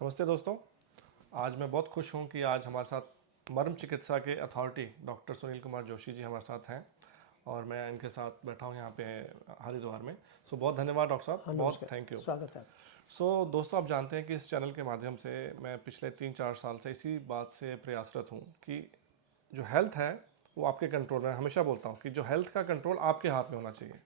नमस्ते दोस्तों। आज मैं बहुत खुश हूँ कि आज हमारे साथ मर्म चिकित्सा के अथॉरिटी डॉक्टर सुनील कुमार जोशी जी हमारे साथ हैं और मैं इनके साथ बैठा हूँ यहाँ पे हरिद्वार में। सो बहुत धन्यवाद डॉक्टर साहब, हाँ, बहुत नमस्कार। Thank you. स्वागत है आपका। सो दोस्तों, आप जानते हैं कि इस चैनल के माध्यम से मैं पिछले 3-4 साल से इसी बात से प्रयासरत हूँ कि जो हेल्थ है वो आपके कंट्रोल में। हमेशा बोलता हूँ कि जो हेल्थ का कंट्रोल आपके हाथ में होना चाहिए,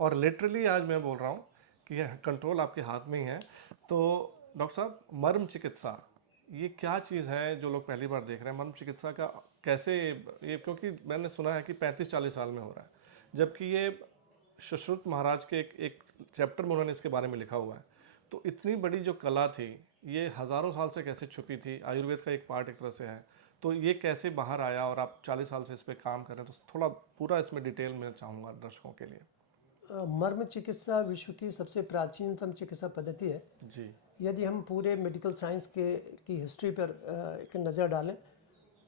और लिटरली आज मैं बोल रहा हूँ कि यह कंट्रोल आपके हाथ में ही है। तो डॉक्टर साहब, मर्म चिकित्सा ये क्या चीज़ है जो लोग पहली बार देख रहे हैं? मर्म चिकित्सा का कैसे ये, क्योंकि मैंने सुना है कि 35-40 साल में हो रहा है, जबकि ये सुश्रुत महाराज के एक चैप्टर में उन्होंने इसके बारे में लिखा हुआ है। तो इतनी बड़ी जो कला थी, ये हज़ारों साल से कैसे छुपी थी? आयुर्वेद का एक पार्ट एक तरह से है, तो ये कैसे बाहर आया और आप 40 साल से इस पे काम कर रहे हैं? तो थोड़ा पूरा इसमें डिटेल में चाहूँगा दर्शकों के लिए। मर्म चिकित्सा विश्व की सबसे प्राचीनतम चिकित्सा पद्धति है। जी। यदि हम पूरे मेडिकल साइंस की हिस्ट्री पर एक नज़र डालें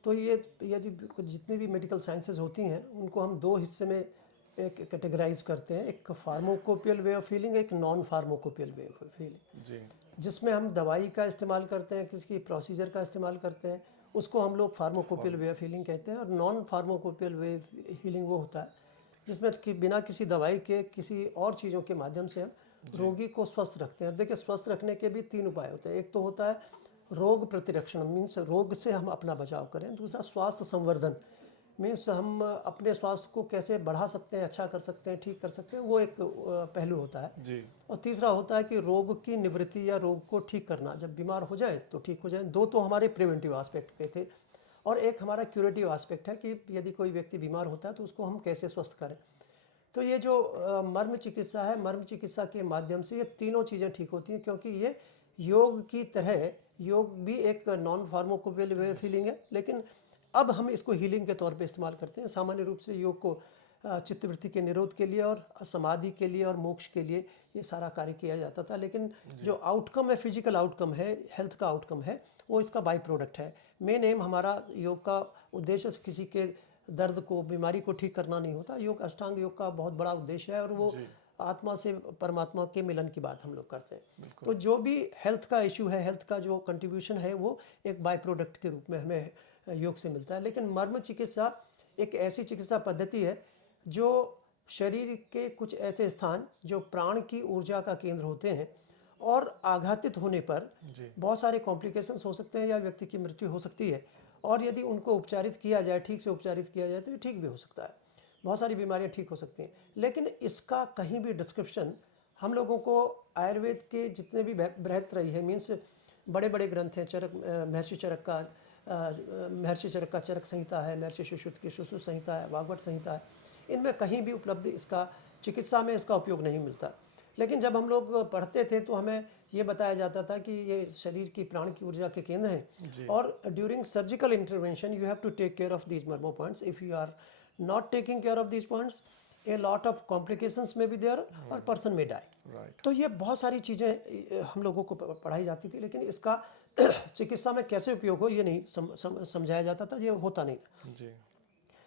तो ये यदि जितनी भी मेडिकल साइंसेज होती हैं उनको हम दो हिस्से में एक कैटेगराइज करते हैं। एक फार्माकोपियल वे ऑफ हीलिंग, एक non pharmacopoeial way of healing, जी। जिसमें हम दवाई का इस्तेमाल करते हैं, किसी प्रोसीजर का इस्तेमाल करते हैं, उसको हम लोग फार्माकोपियल वे ऑफ हीलिंग कहते हैं। और नॉन फार्माकोपियल वे हीलिंग वो होता है जिसमें कि बिना किसी दवाई के किसी और चीज़ों के माध्यम से हम रोगी को स्वस्थ रखते हैं। देखिए, स्वस्थ रखने के भी तीन उपाय होते हैं। एक तो होता है रोग प्रतिरक्षण, मीन्स रोग से हम अपना बचाव करें। दूसरा स्वास्थ्य संवर्धन, मीन्स हम अपने स्वास्थ्य को कैसे बढ़ा सकते हैं, अच्छा कर सकते हैं, ठीक कर सकते हैं, वो एक पहलू होता है। जी। और तीसरा होता है कि रोग की निवृत्ति या रोग को ठीक करना, जब बीमार हो जाए तो ठीक हो जाए। दो तो हमारे प्रिवेंटिव एस्पेक्ट के थे, और एक हमारा क्यूरेटिव एस्पेक्ट है कि यदि कोई व्यक्ति बीमार होता है तो उसको हम कैसे स्वस्थ करें। तो ये जो मर्म चिकित्सा है, मर्म चिकित्सा के माध्यम से ये तीनों चीज़ें ठीक होती हैं, क्योंकि ये योग की तरह, योग भी एक non pharmacopoeial way of healing है, लेकिन अब हम इसको हीलिंग के तौर पे इस्तेमाल करते हैं। सामान्य रूप से योग को चित्तवृत्ति के निरोध के लिए और समाधि के लिए और मोक्ष के लिए ये सारा कार्य किया जाता था, लेकिन जो आउटकम है, फिजिकल आउटकम है, हेल्थ का आउटकम है, वो इसका बाई प्रोडक्ट है। मेन एम हमारा योग का उद्देश्य किसी के दर्द को, बीमारी को ठीक करना नहीं होता। योग, अष्टांग योग का बहुत बड़ा उद्देश्य है, और वो जी। आत्मा से परमात्मा के मिलन की बात हम लोग करते हैं। बिल्कुल। तो जो भी हेल्थ का इशू है, हेल्थ का जो कंट्रीब्यूशन है, वो एक बाय प्रोडक्ट के रूप में हमें योग से मिलता है। लेकिन मर्म चिकित्सा एक ऐसी चिकित्सा पद्धति है जो शरीर के कुछ ऐसे स्थान जो प्राण की ऊर्जा का केंद्र होते हैं, और आघातित होने पर जी। बहुत सारे कॉम्प्लिकेशंस हो सकते हैं या व्यक्ति की मृत्यु हो सकती है। और यदि उनको उपचारित किया जाए, ठीक से उपचारित किया जाए, तो ये ठीक भी हो सकता है। बहुत सारी बीमारियां ठीक हो सकती हैं। लेकिन इसका कहीं भी डिस्क्रिप्शन हम लोगों को आयुर्वेद के जितने भी बृहत्त्रयी है, मीन्स बड़े बड़े ग्रंथ हैं, चरक, महर्षि चरक का चरक संहिता है, महर्षि सुश्रुत की सुश्रुत संहिता है, वाग्भट संहिता है, इनमें कहीं भी उपलब्ध इसका चिकित्सा में इसका उपयोग नहीं मिलता। लेकिन जब हम लोग पढ़ते थे तो हमें ये बताया जाता था कि ये शरीर की प्राण की ऊर्जा के केंद्र हैं, जी। और during surgical intervention you have to take care of these मर्मो points. If you are not taking care of these points, a lot of complications may be there और पर्सन में डाई। राइट। तो ये बहुत सारी चीज़ें हम लोगों को पढ़ाई जाती थी, लेकिन इसका चिकित्सा में कैसे उपयोग हो ये नहीं समझाया जाता था, ये होता नहीं था। जी।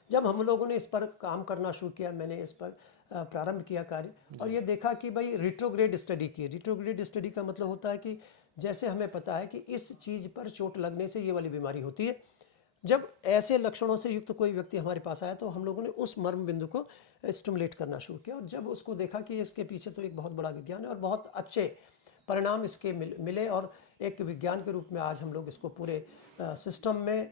जब हम लोगों ने इस पर काम करना शुरू किया, मैंने इस पर प्रारंभ किया कार्य, और ये देखा कि भाई रिट्रोग्रेड स्टडी की। रिट्रोग्रेड स्टडी का मतलब होता है कि जैसे हमें पता है कि इस चीज़ पर चोट लगने से ये वाली बीमारी होती है, जब ऐसे लक्षणों से युक्त कोई व्यक्ति हमारे पास आया तो हम लोगों ने उस मर्म बिंदु को स्टिमुलेट करना शुरू किया। और जब उसको देखा कि इसके पीछे तो एक बहुत बड़ा विज्ञान है और बहुत अच्छे परिणाम इसके मिले, और एक विज्ञान के रूप में आज हम लोग इसको पूरे सिस्टम में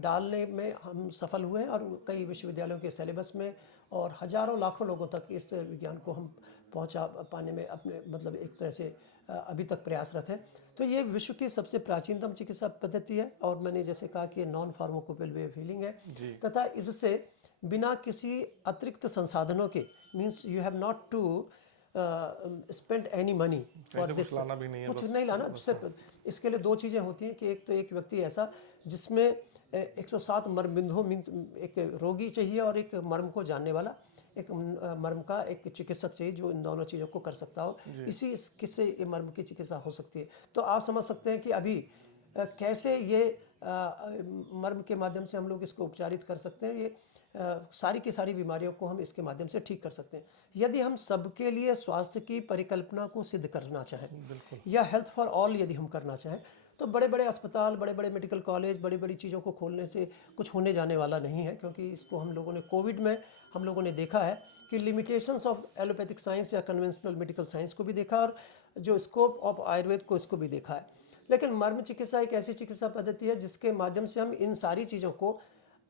डालने में हम सफल हुए हैं, और कई विश्वविद्यालयों के सिलेबस में और हजारों लाखों लोगों तक इस विज्ञान को हम पहुंचा पाने में अपने मतलब एक तरह से अभी तक प्रयासरत हैं। तो ये विश्व की सबसे प्राचीनतम चिकित्सा पद्धति है, और मैंने जैसे कहा कि ये non pharmacopoeial way of healing है, जी। तथा इससे बिना किसी अतिरिक्त संसाधनों के, means you have not to spend any money कहीं फॉर से कुछ दिस। लाना भी नहीं है, कुछ बस नहीं लाना, बस। हाँ। सिर्फ इसके लिए दो चीज़ें होती हैं कि एक तो एक व्यक्ति ऐसा जिसमें 107 मर्म बिंदु, मीन्स एक रोगी चाहिए और एक मर्म को जानने वाला, एक मर्म का एक चिकित्सक चाहिए जो इन दोनों चीज़ों को कर सकता हो। जी। इसी किससे ये मर्म की चिकित्सा हो सकती है। तो आप समझ सकते हैं कि अभी कैसे ये मर्म के माध्यम से हम लोग इसको उपचारित कर सकते हैं। ये सारी की सारी बीमारियों को हम इसके माध्यम से ठीक कर सकते हैं। यदि हम सबके लिए स्वास्थ्य की परिकल्पना को सिद्ध करना चाहें बिल्कुल। या हेल्थ फॉर ऑल यदि हम करना चाहें, तो बड़े बड़े अस्पताल, बड़े बड़े मेडिकल कॉलेज, बड़ी बड़ी चीज़ों को खोलने से कुछ होने जाने वाला नहीं है, क्योंकि इसको हम लोगों ने कोविड में हम लोगों ने देखा है कि लिमिटेशंस ऑफ एलोपैथिक साइंस या कन्वेंशनल मेडिकल साइंस को भी देखा और जो स्कोप ऑफ आयुर्वेद को इसको भी देखा है। लेकिन मर्म चिकित्सा एक ऐसी चिकित्सा पद्धति है जिसके माध्यम से हम इन सारी चीज़ों को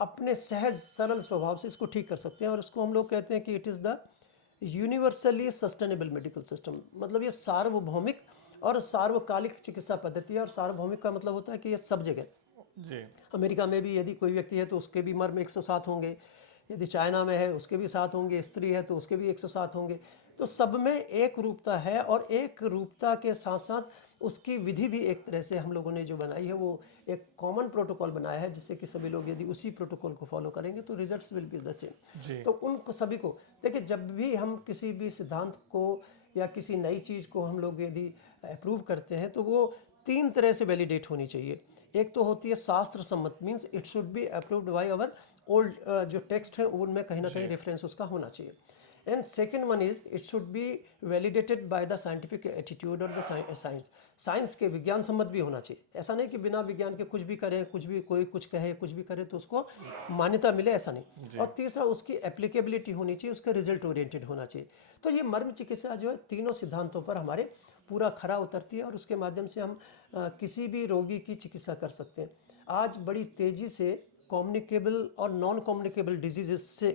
अपने सहज सरल स्वभाव से इसको ठीक कर सकते हैं, और इसको हम लोग कहते हैं कि it is the universally sustainable medical system. मतलब ये सार्वभौमिक और सार्वकालिक चिकित्सा पद्धति है, और सार्वभौमिक का मतलब होता है कि ये सब जगह। जी। अमेरिका में भी यदि कोई व्यक्ति है तो उसके भी मर्म 107 होंगे, यदि चाइना में है उसके भी 7 होंगे, स्त्री है तो उसके भी 107 होंगे। तो सब में एक रूपता है, और एक रूपता के साथ साथ उसकी विधि भी एक तरह से हम लोगों ने जो बनाई है वो एक कॉमन प्रोटोकॉल बनाया है, जिससे कि सभी लोग यदि उसी प्रोटोकॉल को फॉलो करेंगे तो results will be the same. जी। तो उनको सभी को देखिए, जब भी हम किसी भी सिद्धांत को या किसी नई चीज़ को हम लोग यदि अप्रूव करते हैं तो वो 3 तरह से वैलिडेट होनी चाहिए। एक तो होती है शास्त्र सम्मत, means it should be approved by our old जो टेक्स्ट है उनमें कहीं ना कहीं रेफरेंस उसका होना चाहिए। And second one is it should be validated by the scientific attitude और द साइंस। साइंस के विज्ञान सम्मत भी होना चाहिए। ऐसा नहीं कि बिना विज्ञान के कुछ भी करे, कुछ भी कोई कुछ कहे, कुछ भी करे तो उसको मान्यता मिले, ऐसा नहीं। और तीसरा उसकी एप्लीकेबिलिटी होनी चाहिए, उसका रिजल्ट ओरिएंटेड होना चाहिए। तो ये मर्म चिकित्सा जो है तीनों सिद्धांतों पर हमारे पूरा खरा उतरती है, और उसके माध्यम से हम किसी भी रोगी की चिकित्सा कर सकते हैं। आज बड़ी तेज़ी से कम्युनिकेबल और नॉन कम्युनिकेबल डिजीजेस से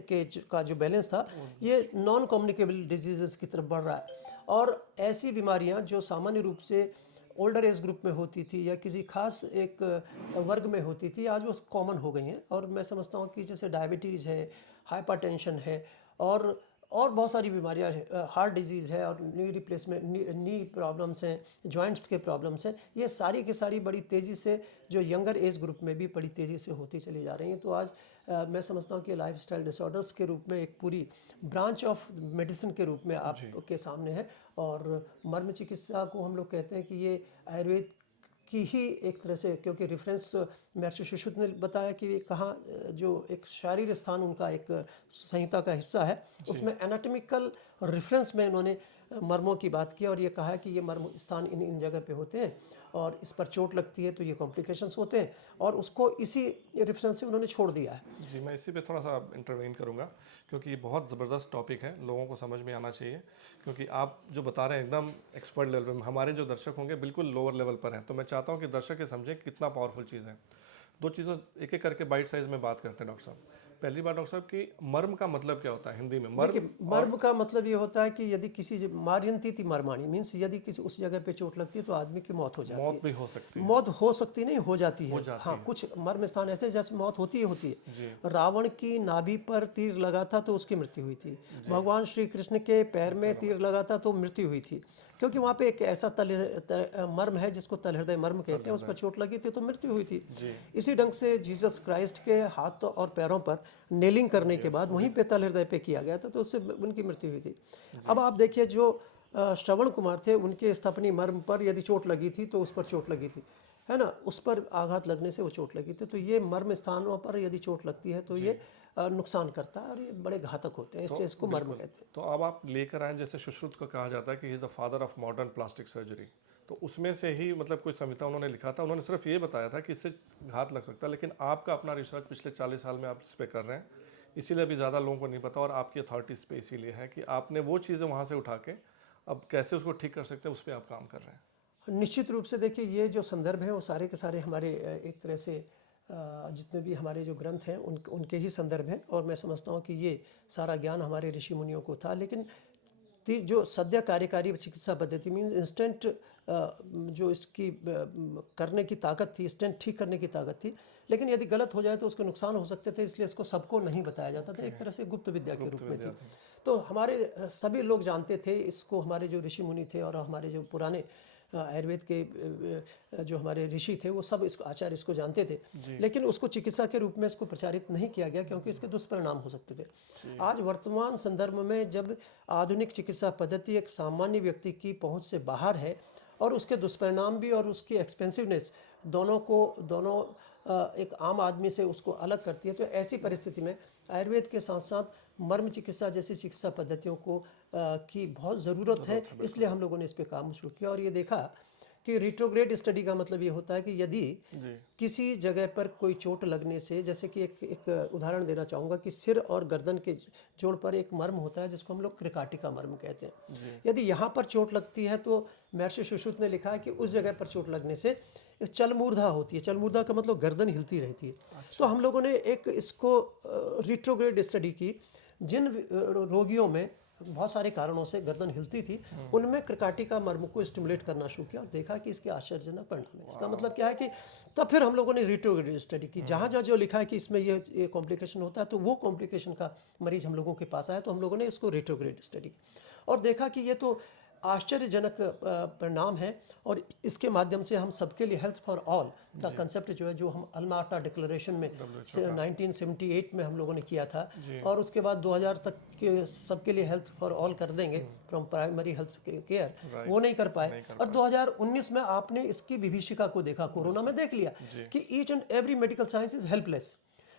का जो बैलेंस था, ये नॉन कम्युनिकेबल डिजीजेस की तरफ बढ़ रहा है। और ऐसी बीमारियां जो सामान्य रूप से ओल्डर एज ग्रुप में होती थी या किसी खास एक वर्ग में होती थी, आज वो कॉमन हो गई हैं। और मैं समझता हूँ कि जैसे डायबिटीज़ है, हाइपरटेंशन है, और बहुत सारी बीमारियां हैं, हार्ट डिजीज़ है, और नी रिप्लेसमेंट, नी प्रॉब्लम्स हैं, जॉइंट्स के प्रॉब्लम्स हैं, ये सारी की सारी बड़ी तेज़ी से जो यंगर एज ग्रुप में भी बड़ी तेज़ी से होती चली जा रही हैं। तो आज मैं समझता हूँ कि लाइफस्टाइल डिसऑर्डर्स के रूप में एक पूरी ब्रांच ऑफ मेडिसिन के रूप में आपके सामने है। और मर्म चिकित्सा को हम लोग कहते हैं कि ये आयुर्वेद की ही एक तरह से, क्योंकि रेफरेंस महर्षि सुश्रुत ने बताया कि कहाँ जो एक शारीर स्थान उनका एक संहिता का हिस्सा है, उसमें एनाटॉमिकल रेफरेंस में उन्होंने मर्मों की बात की, और ये कहा है कि ये मर्म स्थान इन इन जगह पे होते हैं, और इस पर चोट लगती है तो ये कॉम्प्लिकेशंस होते हैं, और उसको इसी रेफरेंस से उन्होंने छोड़ दिया है। जी, मैं इसी पे थोड़ा सा इंटरवेन करूँगा, क्योंकि ये बहुत ज़बरदस्त टॉपिक है, लोगों को समझ में आना चाहिए। क्योंकि आप जो बता रहे हैं एकदम एक्सपर्ट लेवल में, हमारे जो दर्शक होंगे बिल्कुल लोअर लेवल पर हैं। तो मैं चाहता हूँ कि दर्शक ये समझें कितना पावरफुल चीज़ है। दो चीज़ों एक एक करके बाइट साइज़ में बात करते हैं डॉक्टर साहब। पहली बात डॉक्टर साहब कि मर्म का मतलब क्या होता है हिंदी में? देखिए, मर्म का मतलब ये होता है कि यदि किसी मार्यंती थी मर्माणी, मीन्स यदि किसी उस जगह पे चोट लगती है तो आदमी की मौत हो जाती मौत है। भी हो सकती है। मौत हो सकती नहीं, हो जाती है। जाती हाँ, है। कुछ मर्म स्थान ऐसे जैसे मौत होती है। जी। रावण की नाभि पर तीर लगा था तो उसकी मृत्यु हुई थी। भगवान श्री कृष्ण के पैर में तीर लगा था तो मृत्यु हुई थी, क्योंकि वहाँ पे एक ऐसा मर्म है जिसको तल हृदय मर्म कहते हैं, उस पर चोट लगी थी तो मृत्यु हुई थी। जी। इसी ढंग से जीसस क्राइस्ट के हाथ और पैरों पर नेलिंग करने के बाद वहीं पे तल हृदय पे किया गया था, तो उससे उनकी मृत्यु हुई थी। अब आप देखिए, जो श्रवण कुमार थे, उनके स्थापनी मर्म पर यदि चोट लगी थी तो उस पर चोट लगी थी, है ना, उस पर आघात लगने से वो चोट लगी थी। तो ये मर्म स्थानों पर यदि चोट लगती है तो ये नुकसान करता है, और ये बड़े घातक होते हैं, इसलिए इसको मर्म कहते हैं। तो अब आप लेकर आए, जैसे सुश्रुत को कहा जाता है कि he is the father of modern plastic surgery, तो उसमें से ही मतलब कोई संहिता उन्होंने लिखा था, उन्होंने सिर्फ ये बताया था कि इससे घात लग सकता है। लेकिन आपका अपना रिसर्च पिछले 40 साल में आप इस पर कर रहे हैं, इसीलिए अभी ज़्यादा लोगों को नहीं पता, और आपकी अथॉरिटी इस पर इसीलिए है कि आपने वो चीज़ें वहाँ से उठा के अब कैसे उसको ठीक कर सकते हैं उस पर आप काम कर रहे हैं। निश्चित रूप से देखिए, ये जो संदर्भ है वो सारे के सारे हमारे एक तरह से जितने भी हमारे जो ग्रंथ हैं उनके ही संदर्भ हैं, और मैं समझता हूँ कि ये सारा ज्ञान हमारे ऋषि मुनियों को था। लेकिन जो सद्य कार्यकारी चिकित्सा पद्धति मीन्स इंस्टेंट जो इसकी करने की ताकत थी, इंस्टेंट ठीक करने की ताकत थी, लेकिन यदि गलत हो जाए तो उसके नुकसान हो सकते थे, इसलिए इसको सबको नहीं बताया जाता था, एक तरह से गुप्त विद्या के रूप में थी। तो हमारे सभी लोग जानते थे इसको, हमारे जो ऋषि मुनि थे और हमारे जो पुराने आयुर्वेद के जो हमारे ऋषि थे वो सब इसको आचार्य इसको जानते थे, लेकिन उसको चिकित्सा के रूप में इसको प्रचारित नहीं किया गया, क्योंकि इसके दुष्परिणाम हो सकते थे। आज वर्तमान संदर्भ में जब आधुनिक चिकित्सा पद्धति एक सामान्य व्यक्ति की पहुंच से बाहर है, और उसके दुष्परिणाम भी और उसकी एक्सपेंसिवनेस दोनों एक आम आदमी से उसको अलग करती है, तो ऐसी परिस्थिति में आयुर्वेद के साथ साथ मर्म चिकित्सा जैसी चिकित्सा पद्धतियों को की बहुत ज़रूरत है, इसलिए हम लोगों ने इस पे काम शुरू किया और ये देखा कि रिट्रोग्रेड स्टडी का मतलब ये होता है कि यदि जी किसी जगह पर कोई चोट लगने से, जैसे कि एक उदाहरण देना चाहूँगा कि सिर और गर्दन के जोड़ पर एक मर्म होता है जिसको हम लोग क्रिकाटिका मर्म कहते हैं। जी यदि यहाँ पर चोट लगती है तो महर्षि सुश्रुत ने लिखा है कि उस जगह पर चोट लगने से चलमूर्धा होती है। चलमूर्धा का मतलब गर्दन हिलती रहती है। तो हम लोगों ने एक इसको रिट्रोग्रेड स्टडी की, जिन रोगियों में बहुत सारे कारणों से गर्दन हिलती थी, उनमें क्रिकाटिका मर्म को स्टिमुलेट करना शुरू किया और देखा कि इसके आश्चर्यजनक परिणाम है। इसका मतलब क्या है कि तब फिर हम लोगों ने रिट्रोग्रेड स्टडी की, जहाँ जहाँ जो लिखा है कि इसमें ये कॉम्प्लिकेशन होता है तो वो कॉम्प्लिकेशन का मरीज हम लोगों के पास आया, तो हम लोगों ने इसको रिट्रोग्रेड स्टडी और देखा कि ये तो आश्चर्यजनक परिणाम है। और इसके माध्यम से हम सबके लिए हेल्थ फॉर ऑल का कंसेप्ट जो है, जो हम अल्माटा डिक्लेरेशन में 1978 में हम लोगों ने किया था, और उसके बाद 2000 तक के सबके लिए हेल्थ फॉर ऑल कर देंगे फ्रॉम प्राइमरी हेल्थ केयर, वो नहीं कर पाए। और 2019 में आपने इसकी विभीषिका को देखा, कोरोना में देख लिया कि each and every medical science is helpless.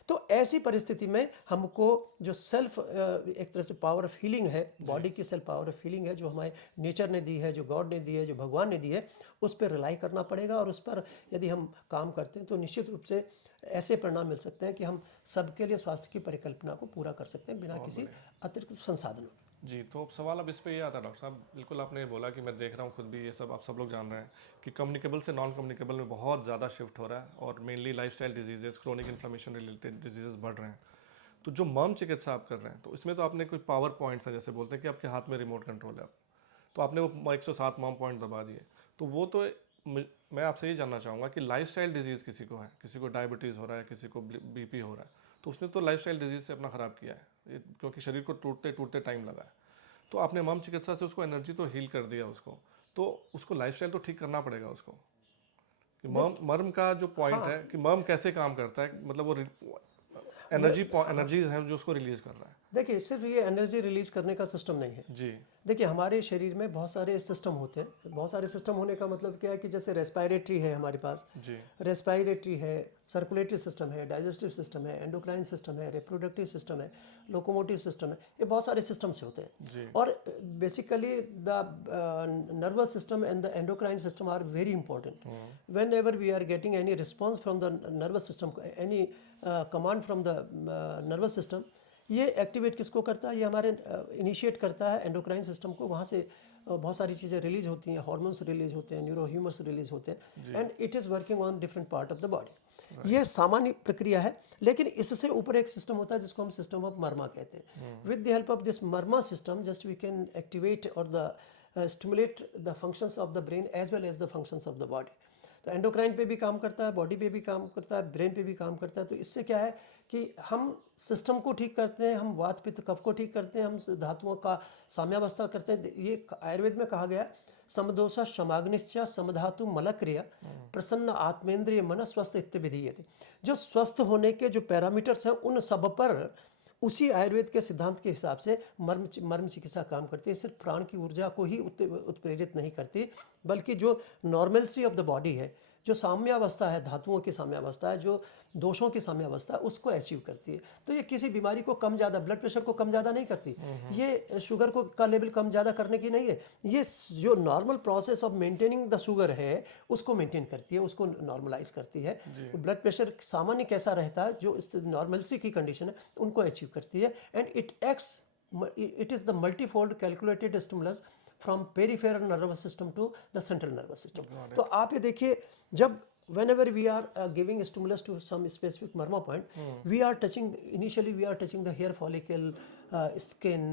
तो ऐसी परिस्थिति में हमको जो सेल्फ एक तरह से पावर ऑफ हीलिंग है, बॉडी की सेल्फ पावर ऑफ हीलिंग है, जो हमारे नेचर ने दी है, जो गॉड ने दी है, जो भगवान ने दी है, उस पर रिलाई करना पड़ेगा। और उस पर यदि हम काम करते हैं तो निश्चित रूप से ऐसे परिणाम मिल सकते हैं कि हम सबके लिए स्वास्थ्य की परिकल्पना को पूरा कर सकते हैं बिना किसी अतिरिक्त संसाधनों के। जी। तो सवाल अब इस पे ये आता है डॉक्टर साहब, बिल्कुल आपने बोला कि मैं देख रहा हूँ खुद भी, ये सब आप सब लोग जान रहे हैं कि कम्युनिकेबल से नॉन कम्युनिकेबल में बहुत ज़्यादा शिफ्ट हो रहा है और mainly lifestyle diseases, chronic inflammation related diseases बढ़ रहे हैं। तो जो मर्म चिकित्सा आप कर रहे हैं, तो इसमें तो आपने कोई पावर पॉइंट्स है, जैसे बोलते हैं कि आपके हाथ में रिमोट कंट्रोल है, आप तो आपने वो 107 मर्म पॉइंट दबा दिए। तो वो तो मैं आपसे ये जानना चाहूँगा कि लाइफस्टाइल डिजीज़ किसी को है, किसी को डायबिटीज़ हो रहा है, किसी को बीपी हो रहा है, तो उसने तो लाइफस्टाइल डिजीज़ से अपना ख़राब किया है, क्योंकि शरीर को टूटते टूटते टाइम लगा है। तो आपने मर्म चिकित्सा से उसको एनर्जी तो हील कर दिया उसको, तो उसको लाइफस्टाइल तो ठीक करना पड़ेगा उसको, कि मर्म का जो पॉइंट है कि मर्म कैसे काम करता है, मतलब वो एनर्जीज है जो उसको रिलीज कर रहा है। देखिए, सिर्फ ये एनर्जी रिलीज करने का सिस्टम नहीं है। जी देखिए, हमारे शरीर में बहुत सारे सिस्टम होते हैं। बहुत सारे सिस्टम होने का मतलब क्या है कि जैसे रेस्पिरेटरी है हमारे पास, जी रेस्पिरेटरी है, सर्कुलेटरी सिस्टम है, डाइजेस्टिव सिस्टम है, एंडोक्राइन सिस्टम है, रिप्रोडक्टिव सिस्टम है, लोकोमोटिव सिस्टम है, ये बहुत सारे सिस्टम से होते हैं। जी और basically the nervous system and the endocrine system are very important. Whenever we are getting any response from the nervous system, any command from the nervous system, ये एक्टिवेट किसको करता है? ये हमारे इनिशिएट करता है एंडोक्राइन सिस्टम को। वहाँ से बहुत सारी चीज़ें रिलीज होती हैं, हार्मोन्स रिलीज होते हैं, न्यूरोह्यूमर्स रिलीज होते हैं, and it is working on different part of the body. ये सामान्य प्रक्रिया है, लेकिन इससे ऊपर एक सिस्टम होता है जिसको हम सिस्टम ऑफ मर्मा कहते हैं। With the help of this marma system just we can activate और the stimulate the functions of the brain as well as the functions of the body. तो एंडोक्राइन पे भी काम करता है, बॉडी पे भी काम करता है, ब्रेन पे भी काम करता है। तो इससे क्या है कि हम सिस्टम को ठीक करते हैं, हम वात पित्त कफ को ठीक करते हैं, हम धातुओं का साम्यावस्था करते हैं। ये आयुर्वेद में कहा गया, समदोषा शमाग्निश्च समधातु मलक्रिया प्रसन्न आत्मेंद्रिय मन स्वस्थ इत्यादि। जो स्वस्थ होने के जो पैरामीटर्स हैं, उन सब पर उसी आयुर्वेद के सिद्धांत के हिसाब से मर्म चिकित्सा काम करती है। सिर्फ प्राण की ऊर्जा को ही उत्प्रेरित नहीं करती, बल्कि जो नॉर्मलसी ऑफ द बॉडी है, जो साम्यावस्था है, धातुओं की साम्यावस्था है, जो दोषों की साम्यावस्था है, उसको अचीव करती है। तो ये किसी बीमारी को कम ज़्यादा, ब्लड प्रेशर को कम ज़्यादा नहीं करती, ये शुगर को का लेवल कम ज़्यादा करने की नहीं है। ये जो normal process of maintaining the sugar है, उसको मेंटेन करती है, उसको नॉर्मलाइज करती है। ब्लड प्रेशर सामान्य कैसा रहता है, जो इस नॉर्मलसी की कंडीशन है, उनको अचीव करती है। And it is the multifold calculated stimulus from peripheral nervous system to the central nervous system. तो आप ये देखिए, जब whenever we are giving stimulus to some specific murmur point, we are touching, initially we are touching the hair follicle, skin,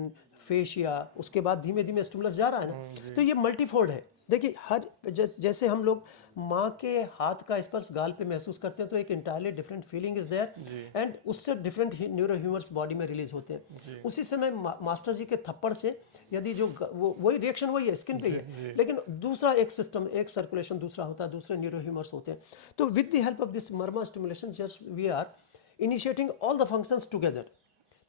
fascia, उसके बाद धीमे धीमे stimulus जा रहा है ना। तो ये मल्टीफोल्ड है। देखिए, हर जैसे हम लोग माँ के हाथ का स्पर्श गाल पे महसूस करते हैं, तो एक entirely different feeling is there, and उससे डिफरेंट न्यूरोह्यूमर्स बॉडी में रिलीज होते हैं। उसी समय मास्टर जी के थप्पड़ से यदि जो वही रिएक्शन वही है, स्किन पे ही है, लेकिन दूसरा एक सिस्टम, एक सर्कुलेशन दूसरा होता है, दूसरे न्यूरोह्यूमर्स होते हैं। तो with the help of this marma stimulation just we are initiating all the functions together.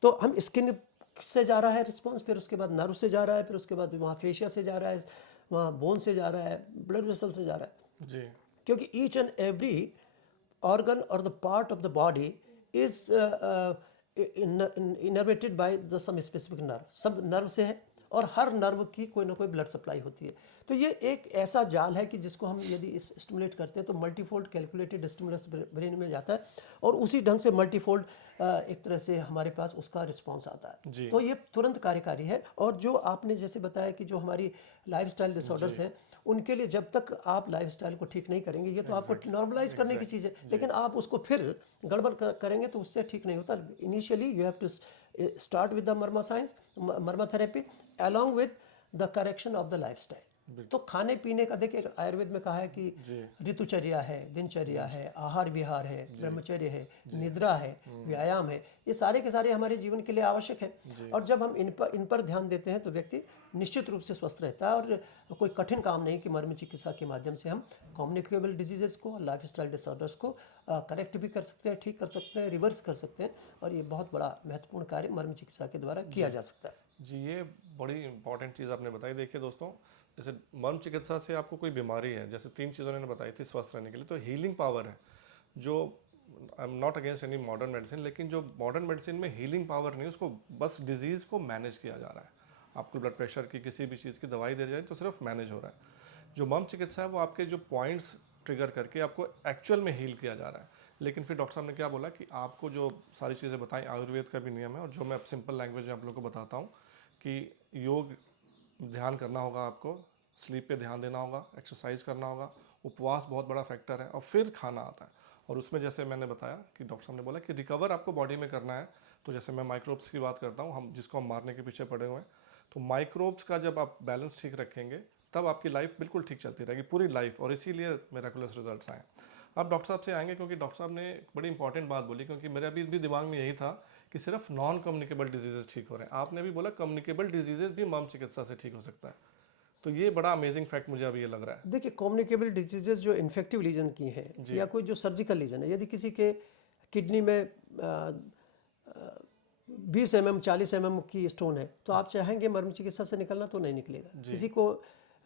तो हम स्किन से जा रहा है रिस्पॉन्स, फिर उसके बाद नर्व से जा रहा है, फिर उसके बाद वहाँ फेशिया से जा रहा है, वहाँ बोन से जा रहा है, ब्लड वेसल से जा रहा है जी। क्योंकि each and every organ or the part of the body is innervated by the some specific nerve, सब नर्व से है और हर नर्व की कोई ना कोई ब्लड सप्लाई होती है। तो ये एक ऐसा जाल है कि जिसको हम यदि स्टिमुलेट करते हैं तो मल्टीफोल्ड कैलकुलेटेड स्टिमुलस ब्रेन में जाता है और उसी ढंग से मल्टीफोल्ड एक तरह से हमारे पास उसका रिस्पॉन्स आता है। जी। तो ये तुरंत कार्यकारी है। और जो आपने जैसे बताया कि जो हमारी लाइफस्टाइल डिसऑर्डर्स हैं उनके लिए जब तक आप लाइफस्टाइल को ठीक नहीं करेंगे, ये तो आपको नॉर्मलाइज करने की चीज़ है, लेकिन आप उसको फिर गड़बड़ करेंगे तो उससे ठीक नहीं होता। Initially you have to start with the marma science, marma therapy along with the correction of the lifestyle. तो खाने पीने का देखिए आयुर्वेद में कहा है कि ऋतुचर्या है, दिनचर्या है, आहार विहार है, ब्रह्मचर्य है, निद्रा है, व्यायाम है, ये सारे के सारे हमारे जीवन के लिए आवश्यक है। और जब हम इन पर ध्यान देते हैं तो व्यक्ति निश्चित रूप से स्वस्थ रहता है। और कोई कठिन काम नहीं कि मर्म चिकित्सा के माध्यम से हम कम्युनिकेबल डिजीजेस को, लाइफस्टाइल डिसऑर्डर्स को करेक्ट भी कर सकते हैं, ठीक कर सकते हैं, रिवर्स कर सकते हैं। और ये बहुत बड़ा महत्वपूर्ण कार्य मर्म चिकित्सा के द्वारा किया जा सकता है। जी, ये बड़ी इंपॉर्टेंट चीज़ आपने बताई। देखिए दोस्तों, जैसे मर्म चिकित्सा से आपको कोई बीमारी है, जैसे 3 चीज़ों ने बताई थी स्वस्थ रहने के लिए, तो हीलिंग पावर है जो, I am not against any modern medicine, लेकिन जो मॉडर्न मेडिसिन में हीलिंग पावर नहीं, उसको बस डिजीज़ को मैनेज किया जा रहा है। आपको ब्लड प्रेशर की किसी भी चीज़ की दवाई दे रही है तो सिर्फ मैनेज हो रहा है। जो मर्म चिकित्सा है वो आपके जो पॉइंट्स ट्रिगर करके आपको एक्चुअल में हील किया जा रहा है। लेकिन फिर डॉक्टर साहब ने क्या बोला कि आपको जो सारी चीज़ें बताई आयुर्वेद का भी नियम है, और जो मैं सिंपल लैंग्वेज में आप लोगों को बताता हूँ कि योग ध्यान करना होगा, आपको स्लीप पे ध्यान देना होगा, एक्सरसाइज करना होगा, उपवास बहुत बड़ा फैक्टर है, और फिर खाना आता है। और उसमें जैसे मैंने बताया कि डॉक्टर साहब ने बोला कि रिकवर आपको बॉडी में करना है। तो जैसे मैं माइक्रोब्स की बात करता हूँ, हम जिसको हम मारने के पीछे पड़े हुए हैं, तो माइक्रोब्स का जब आप बैलेंस ठीक रखेंगे तब आपकी लाइफ बिल्कुल ठीक चलती रहेगी पूरी लाइफ, और इसीलिए मिरेकुलस रिजल्ट्स आए। अब डॉक्टर साहब से आएंगे क्योंकि डॉक्टर साहब ने एक बड़ी इंपॉर्टेंट बात बोली, क्योंकि मेरे अभी भी दिमाग में यही था कि सिर्फ नॉन कम्युनिकेबल डिजीजेज ठीक हो रहे हैं। आपने भी बोला कम्युनिकेबल डिजीजेज भी मर्म चिकित्सा से ठीक हो सकता है। तो ये बड़ा अमेजिंग फैक्ट मुझे अभी ये लग रहा है। देखिए कम्युनिकेबल डिजीजेज जो इन्फेक्टिव लीजन की है या कोई जो सर्जिकल लीजन है, यदि किसी के किडनी में 20 mm 40 mm की स्टोन है तो आप चाहेंगे मर्म चिकित्सा से निकलना तो नहीं निकलेगा। किसी को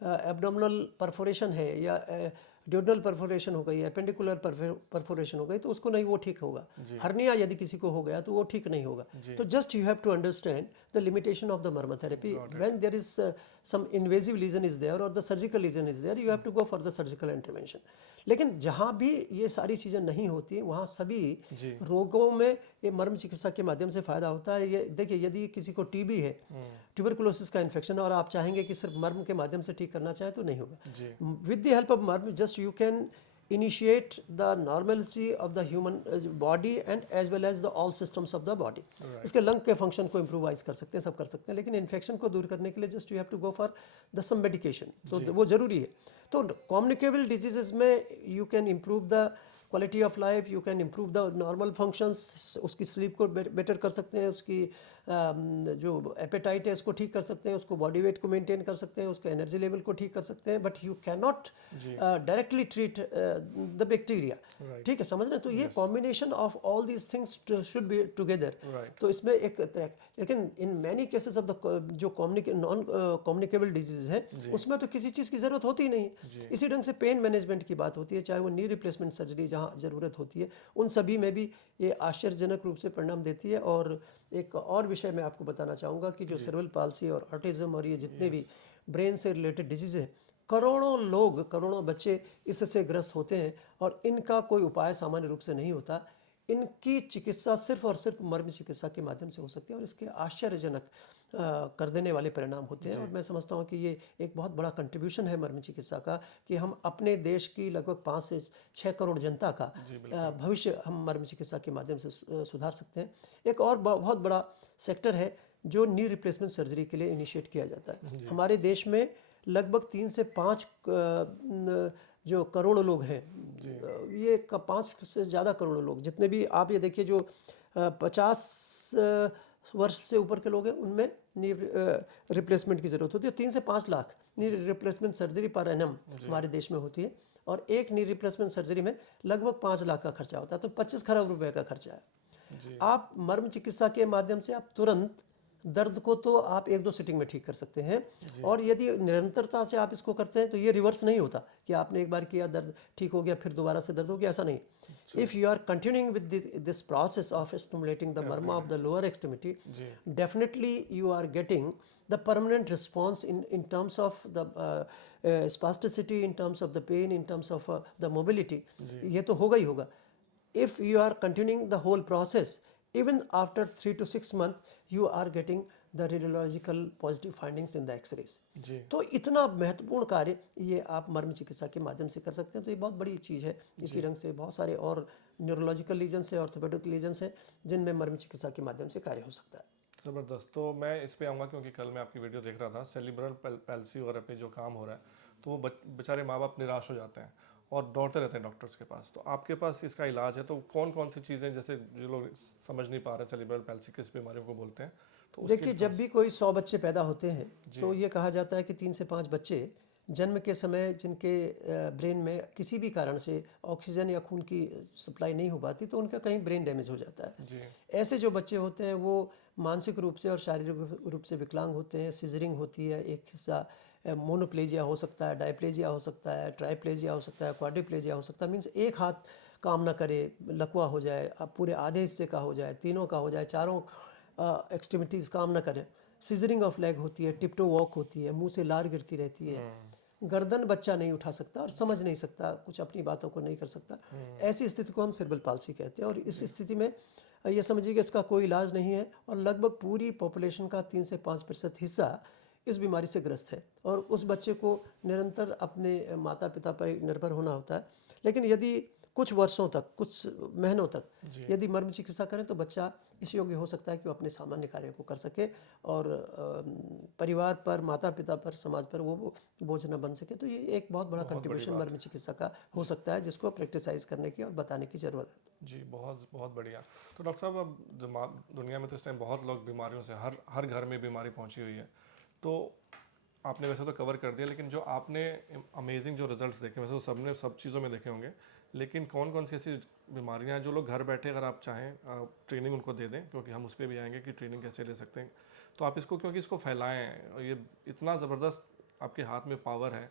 एब्डोमिनल परफोरेशन है या ड्यूडनल परफोरेशन हो गई, एपेंडिकुलर परफोरेशन हो गई, तो उसको नहीं, वो ठीक होगा। हर्निया यदि किसी को हो गया तो वो ठीक नहीं होगा। तो just you have to understand the limitation of the marma therapy. When there is some invasive lesion is there और the surgical lesion is there, you have to go for the surgical intervention. लेकिन जहाँ भी ये सारी चीज़ें नहीं होती वहाँ सभी रोगों में ये मर्म चिकित्सा के माध्यम से फ़ायदा होता है। ये देखिए यदि किसी को टीबी है, ट्यूबरकुलोसिस का इन्फेक्शन है, और आप चाहेंगे कि सिर्फ मर्म के माध्यम से ठीक करना चाहें तो नहीं होगा। विद द हेल्प ऑफ मर्म just you can initiate the normalcy of the human body and as well as the all systems of the body. उसके लंग के फंक्शन को इम्प्रूवाइज कर सकते हैं, सब कर सकते हैं। लेकिन इन्फेक्शन को दूर करने के लिए just you have to go for the some medication, तो वो जरूरी है। तो कम्युनिकेबल डिजीजेस में you can improve the quality of life, you can improve the normal functions, उसकी स्लीप को बेटर कर सकते हैं, उसकी जो एपेटाइट है उसको ठीक कर सकते हैं, उसको बॉडी वेट को मेंटेन कर सकते हैं, उसके एनर्जी लेवल को ठीक कर सकते हैं। But you can not directly treat the bacteria. ठीक है, समझ रहे हैं? तो ये combination of all these things should be together. तो इसमें एक लेकिन in many cases of the जो नॉन कम्युनिकेबल डिजीज हैं उसमें तो किसी चीज़ की ज़रूरत होती ही नहीं। इसी ढंग से पेन मैनेजमेंट की बात होती है, चाहे वो नी रिप्लेसमेंट सर्जरी जहाँ ज़रूरत होती है, उन सभी में भी ये आश्चर्यजनक रूप से परिणाम देती है। और एक और विषय मैं आपको बताना चाहूँगा कि जो सेरेब्रल पाल्सी और ऑटिज्म और ये जितने भी ब्रेन से रिलेटेड डिजीज़ हैं, करोड़ों लोग, करोड़ों बच्चे इससे ग्रस्त होते हैं और इनका कोई उपाय सामान्य रूप से नहीं होता। इनकी चिकित्सा सिर्फ और सिर्फ मर्म चिकित्सा के माध्यम से हो सकती है और इसके आश्चर्यजनक कर देने वाले परिणाम होते हैं। और मैं समझता हूँ कि ये एक बहुत बड़ा कंट्रीब्यूशन है मर्म चिकित्सा का कि हम अपने देश की लगभग 5 से 6 करोड़ जनता का भविष्य हम मर्म चिकित्सा के माध्यम से सुधार सकते हैं। एक और बहुत बड़ा सेक्टर है जो नी रिप्लेसमेंट सर्जरी के लिए इनिशिएट किया जाता है। हमारे देश में लगभग 3 से 5 जो करोड़ लोग हैं, ये 5 से ज़्यादा करोड़ लोग, जितने भी आप ये देखिए जो 50 वर्ष से ऊपर के लोग हैं उनमें नी रिप्लेसमेंट की ज़रूरत होती है। 3 से 5 lakh knee replacement surgery per annum हमारे देश में होती है और एक नी रिप्लेसमेंट सर्जरी में लगभग 5 लाख का खर्चा होता है, तो 25 खरब रुपए का खर्चा है। आप मर्म चिकित्सा के माध्यम से आप तुरंत दर्द को तो आप 1-2 सिटिंग में ठीक कर सकते हैं, और यदि निरंतरता से आप इसको करते हैं तो ये रिवर्स नहीं होता कि आपने एक बार किया, दर्द ठीक हो गया, फिर दोबारा से दर्द हो गया, ऐसा नहीं। If you are continuing with this process of stimulating the marma of the lower extremity, जी definitely you are getting the permanent response in terms of the spasticity, in terms of the pain, in terms of the mobility. ये तो होगा ही होगा. If you are continuing the whole process, even after 3 to 6 months, you are getting the radiological positive findings in the x-rays. जी तो इतना महत्वपूर्ण कार्य ये आप मर्म चिकित्सा के माध्यम से कर सकते हैं, तो ये बहुत बड़ी चीज़ है। इसी रंग से बहुत सारे और न्यूरोलॉजिकल लीजन्स है, ऑर्थोपेडिक लीजन्स है, जिनमें मर्म चिकित्सा के माध्यम से कार्य हो सकता है। ज़बरदस्त। तो मैं इस पे आऊँगा क्योंकि कल मैं आपकी वीडियो देख रहा था, सेरिब्रल पैल्सी वगैरह पे जो काम हो रहा है, तो वो बेचारे माँ बाप निराश हो जाते हैं और दौड़ते रहते हैं डॉक्टर्स के पास। तो आपके पास इसका इलाज है, तो कौन कौन सी चीज़ें, जैसे जो लोग समझ नहीं पा रहे सेरिब्रल पैल्सी किस बीमारियों को बोलते हैं, तो उसके देखिए, जब भी कोई 100 बच्चे पैदा होते हैं तो ये कहा जाता है कि 3 से 5 बच्चे जन्म के समय जिनके ब्रेन में किसी भी कारण से ऑक्सीजन या खून की सप्लाई नहीं हो पाती, तो उनका कहीं ब्रेन डैमेज हो जाता है। जी ऐसे जो बच्चे होते हैं वो मानसिक रूप से और शारीरिक रूप से विकलांग होते हैं। सिजरिंग होती है, एक हिस्सा मोनोप्लेजिया हो सकता है, डायप्लेजिया हो सकता है, ट्राइप्लेजिया हो सकता है, क्वाड्रिप्लेजिया हो सकता है। मीन्स एक हाथ काम ना करे, लकवा हो जाए, अब पूरे आधे हिस्से का हो जाए, तीनों का हो जाए, चारों एक्सट्रीमिटीज़ काम ना करें। सिजरिंग ऑफ लेग होती है, टिप्टो वॉक होती है, मुंह से लार गिरती रहती है, गर्दन बच्चा नहीं उठा सकता और समझ नहीं सकता, कुछ अपनी बातों को नहीं कर सकता। ऐसी स्थिति को हम सेरेब्रल पाल्सी कहते हैं। और इस स्थिति में ये समझिए कि इसका कोई इलाज नहीं है, और लगभग पूरी पॉपुलेशन का 3 से 5% हिस्सा इस बीमारी से ग्रस्त है, और उस बच्चे को निरंतर अपने माता पिता पर निर्भर होना होता है। लेकिन यदि कुछ वर्षों तक, कुछ महीनों तक यदि मर्म चिकित्सा करें तो बच्चा इस योग्य हो सकता है कि वो अपने सामान्य कार्यों को कर सके, और परिवार पर, माता पिता पर, समाज पर वो बोझ न बन सके। तो ये एक बहुत बड़ा कंट्रीब्यूशन मर्म चिकित्सा का हो सकता है, जिसको प्रैक्टिसाइज करने की और बताने की ज़रूरत है। जी बहुत बहुत बढ़िया। तो डॉक्टर साहब, अब दुनिया में तो इस टाइम बहुत लोग बीमारियों से, हर हर घर में बीमारी पहुंची हुई है। तो आपने वैसे तो कवर कर दिया, लेकिन जो आपने अमेजिंग जो रिजल्ट्स देखे, वैसे तो सबने सब चीज़ों में देखे होंगे, लेकिन कौन कौन सी ऐसी बीमारियां हैं जो लोग घर बैठे, अगर आप चाहें ट्रेनिंग उनको दे दें, क्योंकि हम उस पर भी आएंगे कि ट्रेनिंग कैसे ले सकते हैं, तो आप इसको, क्योंकि इसको फैलाएं, और ये इतना ज़बरदस्त आपके हाथ में पावर है।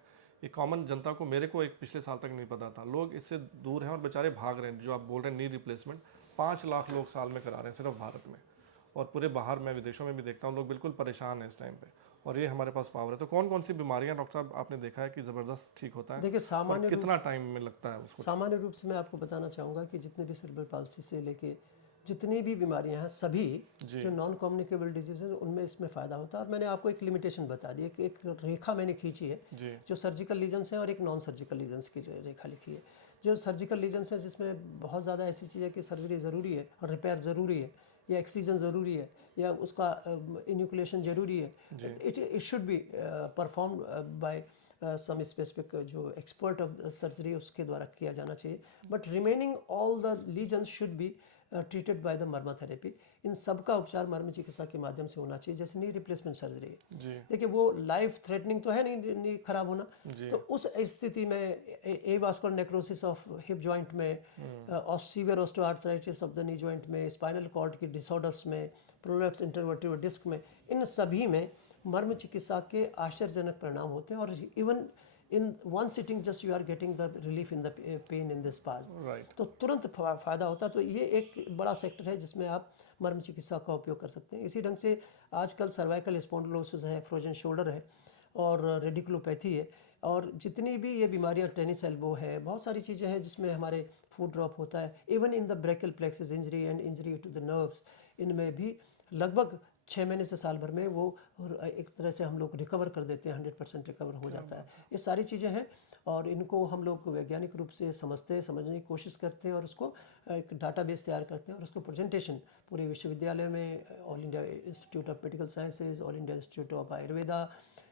ये कॉमन जनता को, मेरे को एक पिछले साल तक नहीं पता था, लोग इससे दूर हैं और बेचारे भाग रहे हैं। जो आप बोल रहे हैं नी रिप्लेसमेंट, 5 लाख लोग साल में करा रहे हैं सिर्फ भारत में, और पूरे बाहर, मैं विदेशों में भी देखता हूँ, लोग बिल्कुल परेशान हैं इस टाइम पे, और ये हमारे पास पावर है। तो कौन कौन सी बीमारियां डॉक्टर साहब आपने देखा है कि ज़बरदस्त ठीक होता है, देखिए, और कितना टाइम में लगता है उसको? सामान्य रूप से मैं आपको बताना चाहूँगा कि जितने भी सेरेब्रल पाल्सी से लेके जितनी भी बीमारियां हैं, सभी जो नॉन कम्युनिकेबल डिजीज हैं उनमें इसमें फ़ायदा होता है। और मैंने आपको एक लिमिटेशन बता दी है कि एक रेखा मैंने खींची है जी जो सर्जिकल लीजन्स हैं, और एक नॉन सर्जिकल लीजन्स की रेखा लिखी है। जो सर्जिकल लीजन्स हैं, जिसमें बहुत ज़्यादा ऐसी चीज़ है कि सर्जरी ज़रूरी है, और रिपेयर ज़रूरी है, या एक्सीजन ज़रूरी है, या उसका इन्यूकुलेशन ज़रूरी है, it should be perform by some specific जो एक्सपर्ट ऑफ सर्जरी उसके द्वारा किया जाना चाहिए। But remaining all the lesions should be treated by the marma therapy. इन सब का उपचार मर्म चिकित्सा के माध्यम से होना चाहिए। जैसे नी रिप्लेसमेंट सर्जरी है, जी देखिए वो लाइफ थ्रेटनिंग तो है नहीं, नी खराब होना, तो उस स्थिति में avascular necrosis of hip joint में, और severe osteoarthritis of the knee joint में, स्पाइनल कॉर्ड की डिसऑर्डर्स में, प्रोलैप्स इंटरवर्टिब्रल डिस्क में, इन सभी में मर्म चिकित्सा के आश्चर्यजनक परिणाम होते हैं। और even in one sitting just you are getting the relief in the pain in the spasm, right तो तुरंत फ़ायदा होता है। तो ये एक बड़ा सेक्टर है जिसमें आप मर्म चिकित्सा का उपयोग कर सकते हैं। इसी ढंग से आजकल सर्वाइकल स्पॉन्डिलोसिस है, फ्रोजन शोल्डर है, और रेडिकुलोपैथी है, और जितनी भी ये बीमारियां, टेनिस एल्बो है, बहुत सारी चीज़ें हैं जिसमें हमारे फूड ड्रॉप होता है। Even in the brachial plexus injury and injury to the nerves, इनमें भी लगभग 6 महीने से साल भर में वो एक तरह से हम लोग रिकवर कर देते हैं, 100% रिकवर हो जाता है। ये सारी चीज़ें हैं, और इनको हम लोग वैज्ञानिक रूप से समझते हैं, समझने की कोशिश करते हैं, और उसको एक डाटाबेस तैयार करते हैं, और उसको प्रेजेंटेशन पूरे विश्वविद्यालय में, all India institute of medical sciences, all India institute of Ayurveda,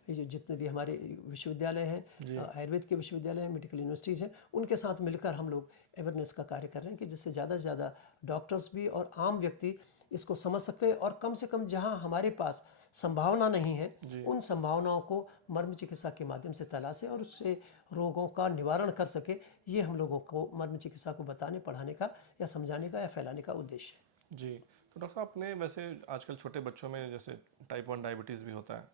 ये जितने भी हमारे विश्वविद्यालय हैं, आयुर्वेद के विश्वविद्यालय हैं, मेडिकल यूनिवर्सिटीज़ हैं, उनके साथ मिलकर हम लोग अवेयरनेस का कार्य कर रहे हैं कि जिससे ज़्यादा से ज़्यादा डॉक्टर्स भी और आम व्यक्ति इसको समझ सकते हैं, और कम से कम जहां हमारे पास संभावना नहीं है, उन संभावनाओं को मर्म चिकित्सा के माध्यम से तलाशें और उससे रोगों का निवारण कर सके। ये हम लोगों को मर्म चिकित्सा को बताने, पढ़ाने का, या समझाने का, या फैलाने का उद्देश्य है। जी। तो डॉक्टर साहब आपने वैसे आजकल छोटे बच्चों में जैसे टाइप 1 डायबिटीज़ भी होता है,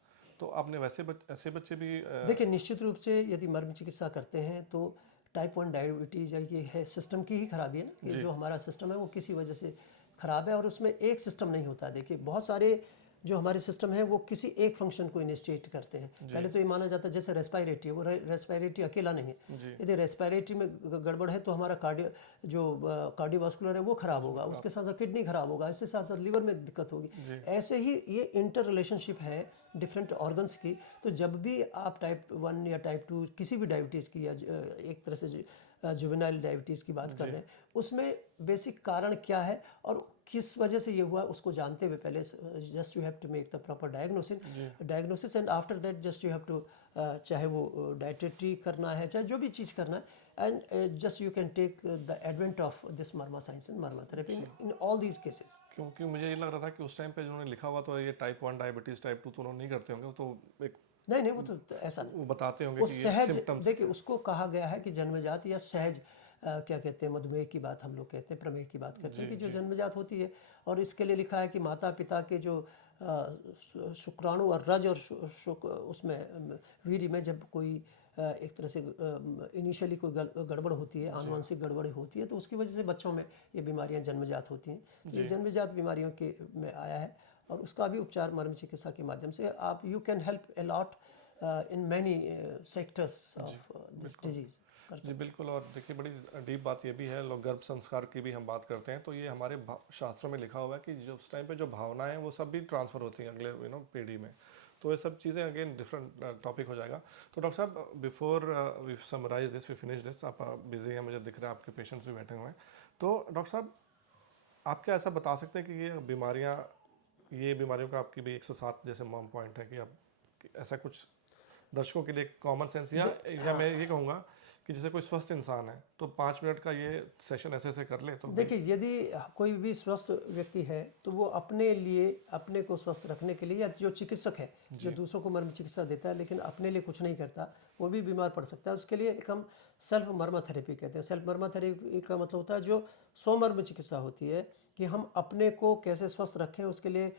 तो आपने ऐसे बच्चे भी देखिए निश्चित रूप से यदि मर्म चिकित्सा करते हैं तो टाइप 1 डायबिटीज़ या ये है सिस्टम की ही खराबी है ना कि जी जो हमारा सिस्टम है वो किसी वजह से ख़राब है और उसमें एक सिस्टम नहीं होता। देखिए बहुत सारे जो हमारे सिस्टम है वो किसी एक फंक्शन को इनिशिएट करते हैं। जी पहले तो ये माना जाता है जैसे रेस्पिरेटरी है, वो रेस्पिरेटरी अकेला नहीं है। जी यदि रेस्पिरेटरी में गड़बड़ है तो हमारा कार्डियोवास्कुलर है वो खराब होगा, उसके साथ साथ किडनी खराब होगा, इसके साथ साथ लीवर में दिक्कत होगी। जी ऐसे ही ये इंटर रिलेशनशिप है डिफरेंट ऑर्गन्स की। तो जब भी आप टाइप 1 या टाइप 2 किसी भी डायबिटीज़ की या एक तरह से जुवेनाइल डायबिटीज़ की बात कर जी रहे हैं, उसमें बेसिक कारण क्या है और किस वजह से ये हुआ उसको जानते हुए पहले just you have to make the proper जी diagnosis and after that just you have to चाहे वो डाइटेटरी करना है चाहे जो भी चीज़ करना है and just you can take the advent of this marma science and marma therapy in all these cases. क्योंकि मुझे ये लग रहा था कि उस टाइम पे जिन्होंने लिखा हुआ तो ये टाइप 1 डायबिटीज़ टाइप 2 तो उन्होंने नहीं करते होंगे, वो तो एक नहीं नहीं वो तो ऐसा नहीं, वो बताते होंगे वो कि ये सहज सिम्टम्स देखिए उसको कहा गया है कि जन्मजात या सहज क्या कहते हैं मधुमेह की बात हम लोग कहते हैं, प्रमेह की बात करते जी हैं कि जो जी जन्मजात होती है। और इसके लिए लिखा है कि माता पिता के जो शुक्राणु और रज और उसमें वीर्य में जब कोई एक तरह से इनिशियली कोई गड़बड़ होती है, आनुवंशिक गड़बड़ होती है तो उसकी वजह से बच्चों में ये बीमारियां जन्मजात होती हैं। तो ये जन्मजात बीमारियों के में आया है और उसका भी उपचार मर्म चिकित्सा के माध्यम से आप you can help a lot in many sectors of this disease कर जी सकते। बिल्कुल। और देखिए बड़ी डीप बात ये भी है, लोग गर्भ संस्कार की भी हम बात करते हैं तो ये हमारे शास्त्रों में लिखा हुआ है कि जो उस टाइम पे जो भावनाएं हैं वो सब भी ट्रांसफ़र होती हैं अगले पीढ़ी में। तो ये सब चीज़ें अगेन डिफरेंट टॉपिक हो जाएगा। तो डॉक्टर साहब before we summarize this we finish this, आप बिजी हैं मुझे दिख रहा है, आपके पेशेंट्स भी बैठे हुए हैं। तो डॉक्टर साहब आप क्या ऐसा बता सकते हैं कि ये बीमारियों का आपकी भी 107 जैसे मॉम पॉइंट है कि आप कि ऐसा कुछ दर्शकों के लिए कॉमन सेंस या हाँ मैं ये कहूँगा कि जैसे कोई स्वस्थ इंसान है तो 5 मिनट का ये सेशन ऐसे ऐसे कर ले तो देखिए यदि कोई भी स्वस्थ व्यक्ति है तो वो अपने लिए अपने को स्वस्थ रखने के लिए या जो चिकित्सक है जो जी दूसरों को मर्म चिकित्सा देता है लेकिन अपने लिए कुछ नहीं करता वो भी बीमार पड़ सकता है। उसके लिए एक हम सेल्फ मर्मा थेरेपी कहते हैं। सेल्फ मर्मा थेरेपी का मतलब होता है जो स्वमर्म चिकित्सा होती है कि हम अपने को कैसे स्वस्थ रखें, उसके लिए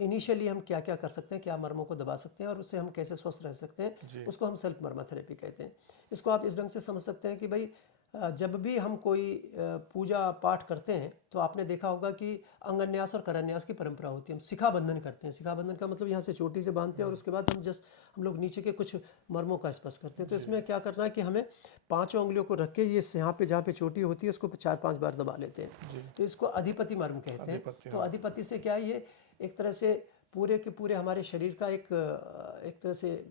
इनिशियली हम क्या क्या कर सकते हैं, क्या मर्मों को दबा सकते हैं और उससे हम कैसे स्वस्थ रह सकते हैं, जी उसको हम सेल्फ मर्मा थेरेपी कहते हैं। इसको आप इस ढंग से समझ सकते हैं कि भाई जब भी हम कोई पूजा पाठ करते हैं तो आपने देखा होगा कि अंगन्यास और करन्यास की परंपरा होती है। हम शिखा बंधन करते हैं, शिखा बंधन का मतलब यहाँ से चोटी से बांधते हैं और उसके बाद हम लोग नीचे के कुछ मर्मों का स्पर्श करते हैं। तो इसमें क्या करना है कि हमें पांचों उंगलियों को रख के ये यहाँ पे जहाँ पे चोटी होती है उसको 4-5 बार दबा लेते हैं। जी तो इसको अधिपति मर्म कहते हैं। आधिपत्य तो हाँ अधिपति से क्या है, ये एक तरह से पूरे के पूरे हमारे शरीर का एक तरह से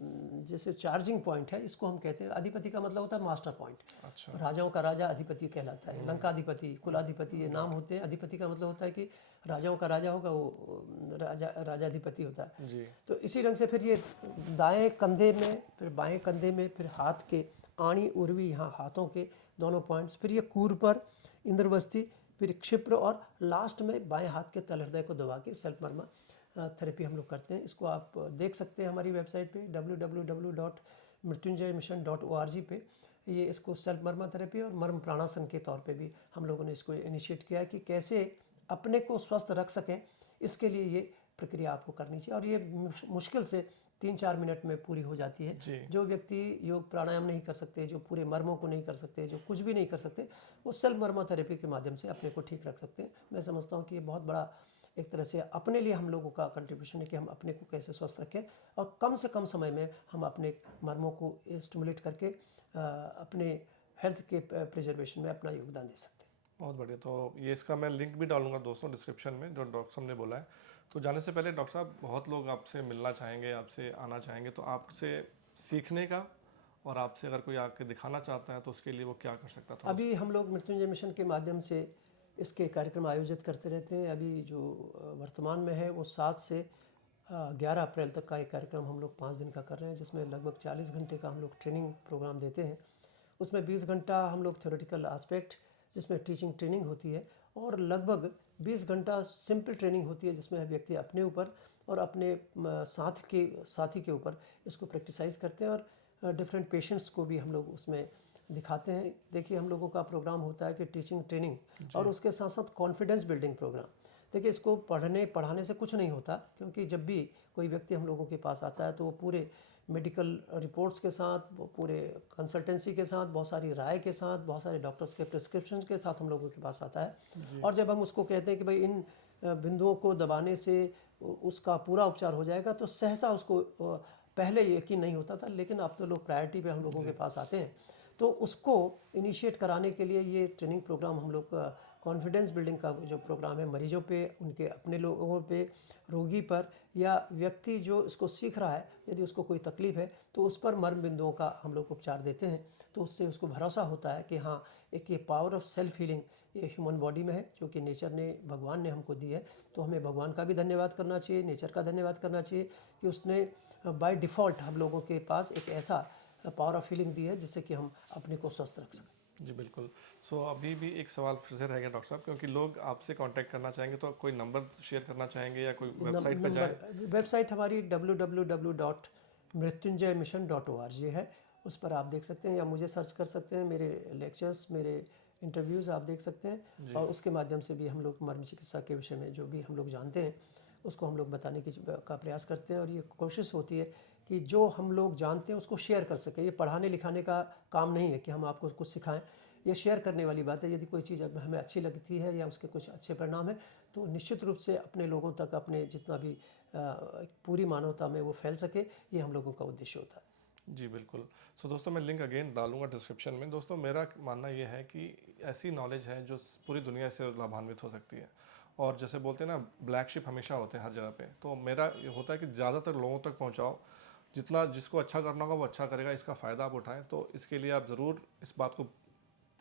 जैसे चार्जिंग पॉइंट है, इसको हम कहते हैं। अधिपति का मतलब होता है मास्टर पॉइंट। अच्छा राजाओं का राजा अधिपति कहलाता है, लंकाधिपति, कुलाधिपति, ये नाम होते हैं। अधिपति का मतलब होता है कि राजाओं का राजा होगा वो राजाधिपति होता है। जी तो इसी रंग से फिर ये दाएं कंधे में, फिर बाएं कंधे में, फिर हाथ के आणी उर्वी, यहाँ हाथों के दोनों पॉइंट्स, फिर ये कूर पर, इंद्रवस्ती, फिर क्षिप्र और लास्ट में बाएं हाथ के तल हृदय को दबा के सेल्फ मर्मा थेरेपी हम लोग करते हैं। इसको आप देख सकते हैं हमारी वेबसाइट पे www.mrityunjaymission.org पे। ये इसको सेल्फ मर्मा थेरेपी और मर्म प्राणासन के तौर पे भी हम लोगों ने इसको इनिशिएट किया है कि कैसे अपने को स्वस्थ रख सकें, इसके लिए ये प्रक्रिया आपको करनी चाहिए। और ये मुश्किल से 3-4 मिनट में पूरी हो जाती है। जी जो व्यक्ति योग प्राणायाम नहीं कर सकते, जो पूरे मर्मों को नहीं कर सकते, जो कुछ भी नहीं कर सकते, वो सेल्फ मर्मा थेरेपी के माध्यम से अपने को ठीक रख सकते हैं। मैं समझता हूँ कि ये बहुत बड़ा एक तरह से अपने लिए हम लोगों का कंट्रीब्यूशन है कि हम अपने को कैसे स्वस्थ रखें और कम से कम समय में हम अपने मर्मों को स्टिमुलेट करके अपने हेल्थ के प्रिजर्वेशन में अपना योगदान दे सकते हैं। बहुत बढ़िया। तो ये इसका मैं लिंक भी डालूंगा दोस्तों डिस्क्रिप्शन में जो डॉक्टर साहब ने बोला है। तो जाने से पहले डॉक्टर साहब बहुत लोग आपसे मिलना चाहेंगे, आपसे आना चाहेंगे, तो आपसे सीखने का और आपसे अगर कोई आके दिखाना चाहता है तो उसके लिए वो क्या कर सकता था? अभी हम लोग मृत्युंजय मिशन के माध्यम से इसके कार्यक्रम आयोजित करते रहते हैं। अभी जो वर्तमान में है वो 7 से 11 अप्रैल तक का एक कार्यक्रम हम लोग 5 दिन का कर रहे हैं, जिसमें लगभग 40 घंटे का हम लोग ट्रेनिंग प्रोग्राम देते हैं। उसमें 20 घंटा हम लोग थ्योरेटिकल एस्पेक्ट जिसमें टीचिंग ट्रेनिंग होती है और लगभग 20 घंटा सिंपल ट्रेनिंग होती है जिसमें व्यक्ति अपने ऊपर और अपने साथी के ऊपर इसको प्रैक्टिसाइज करते हैं और डिफरेंट पेशेंट्स को भी हम लोग उसमें दिखाते हैं। देखिए हम लोगों का प्रोग्राम होता है कि टीचिंग ट्रेनिंग और उसके साथ साथ कॉन्फिडेंस बिल्डिंग प्रोग्राम। देखिए इसको पढ़ाने से कुछ नहीं होता, क्योंकि जब भी कोई व्यक्ति हम लोगों के पास आता है तो वो पूरे मेडिकल रिपोर्ट्स के साथ, वो पूरे कंसल्टेंसी के साथ, बहुत सारी राय के साथ, बहुत सारे डॉक्टर्स के प्रिस्क्रिप्शन के साथ हम लोगों के पास आता है। और जब हम उसको कहते हैं कि भाई इन बिंदुओं को दबाने से उसका पूरा उपचार हो जाएगा, तो सहसा उसको पहले यकीन नहीं होता था, लेकिन अब तो लोग प्रायोरिटी पे हम लोगों के पास आते हैं। तो उसको इनिशिएट कराने के लिए ये ट्रेनिंग प्रोग्राम हम लोग कॉन्फिडेंस बिल्डिंग का जो प्रोग्राम है, मरीजों पे, उनके अपने लोगों पे, रोगी पर, या व्यक्ति जो इसको सीख रहा है यदि उसको कोई तकलीफ है तो उस पर मर्म बिंदुओं का हम लोग उपचार देते हैं। तो उससे उसको भरोसा होता है कि हाँ, एक ये पावर ऑफ सेल्फ हीलिंग ये ह्यूमन बॉडी में है, जो कि नेचर ने, भगवान ने हमको दी है। तो हमें भगवान का भी धन्यवाद करना चाहिए, नेचर का धन्यवाद करना चाहिए कि उसने बाय डिफ़ॉल्ट हम लोगों के पास एक ऐसा पावर ऑफ हीलिंग दी है जिससे कि हम अपने को स्वस्थ रख सकें। जी बिल्कुल। सो अभी भी एक सवाल फिर से रह गया डॉक्टर साहब, क्योंकि लोग आपसे कांटेक्ट करना चाहेंगे तो कोई नंबर शेयर करना चाहेंगे या कोई वेबसाइट पे जाएं? वेबसाइट हमारी www.mrityunjaymission.org है, उस पर आप देख सकते हैं, या मुझे सर्च कर सकते हैं, मेरे लेक्चर्स, मेरे इंटरव्यूज़ आप देख सकते हैं। और उसके माध्यम से भी हम लोग मर्म चिकित्सा के विषय में जो भी हम लोग जानते हैं उसको हम लोग बताने का प्रयास करते हैं। और ये कोशिश होती है कि जो हम लोग जानते हैं उसको शेयर कर सकें। ये पढ़ाने लिखाने का काम नहीं है कि हम आपको कुछ सिखाएं, ये शेयर करने वाली बात है। यदि कोई चीज़ हमें अच्छी लगती है या उसके कुछ अच्छे परिणाम हैं तो निश्चित रूप से अपने लोगों तक, अपने जितना भी पूरी मानवता में वो फैल सके, ये हम लोगों का उद्देश्य होता है। जी बिल्कुल। सो दोस्तों मैं लिंक अगेन डालूंगा डिस्क्रिप्शन में। दोस्तों मेरा मानना ये है कि ऐसी नॉलेज है जो पूरी दुनिया से लाभान्वित हो सकती है। और जैसे बोलते हैं ना, ब्लैक शिप हमेशा होते हैं हर जगह पे। तो मेरा ये होता है कि ज़्यादातर लोगों तक पहुंचाओ, जितना जिसको अच्छा करना होगा वो अच्छा करेगा, इसका फ़ायदा आप उठाएं। तो इसके लिए आप ज़रूर इस बात को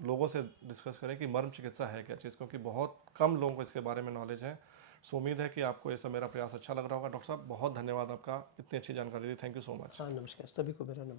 लोगों से डिस्कस करें कि मर्म चिकित्सा है क्या चीज़, क्योंकि बहुत कम लोगों को इसके बारे में नॉलेज है। सो उम्मीद है कि आपको ये सब मेरा प्रयास अच्छा लग रहा होगा। डॉक्टर साहब बहुत धन्यवाद आपका, इतनी अच्छी जानकारी दी। Thank you so much. हाँ, नमस्कार, सभी को मेरा नमस्कार।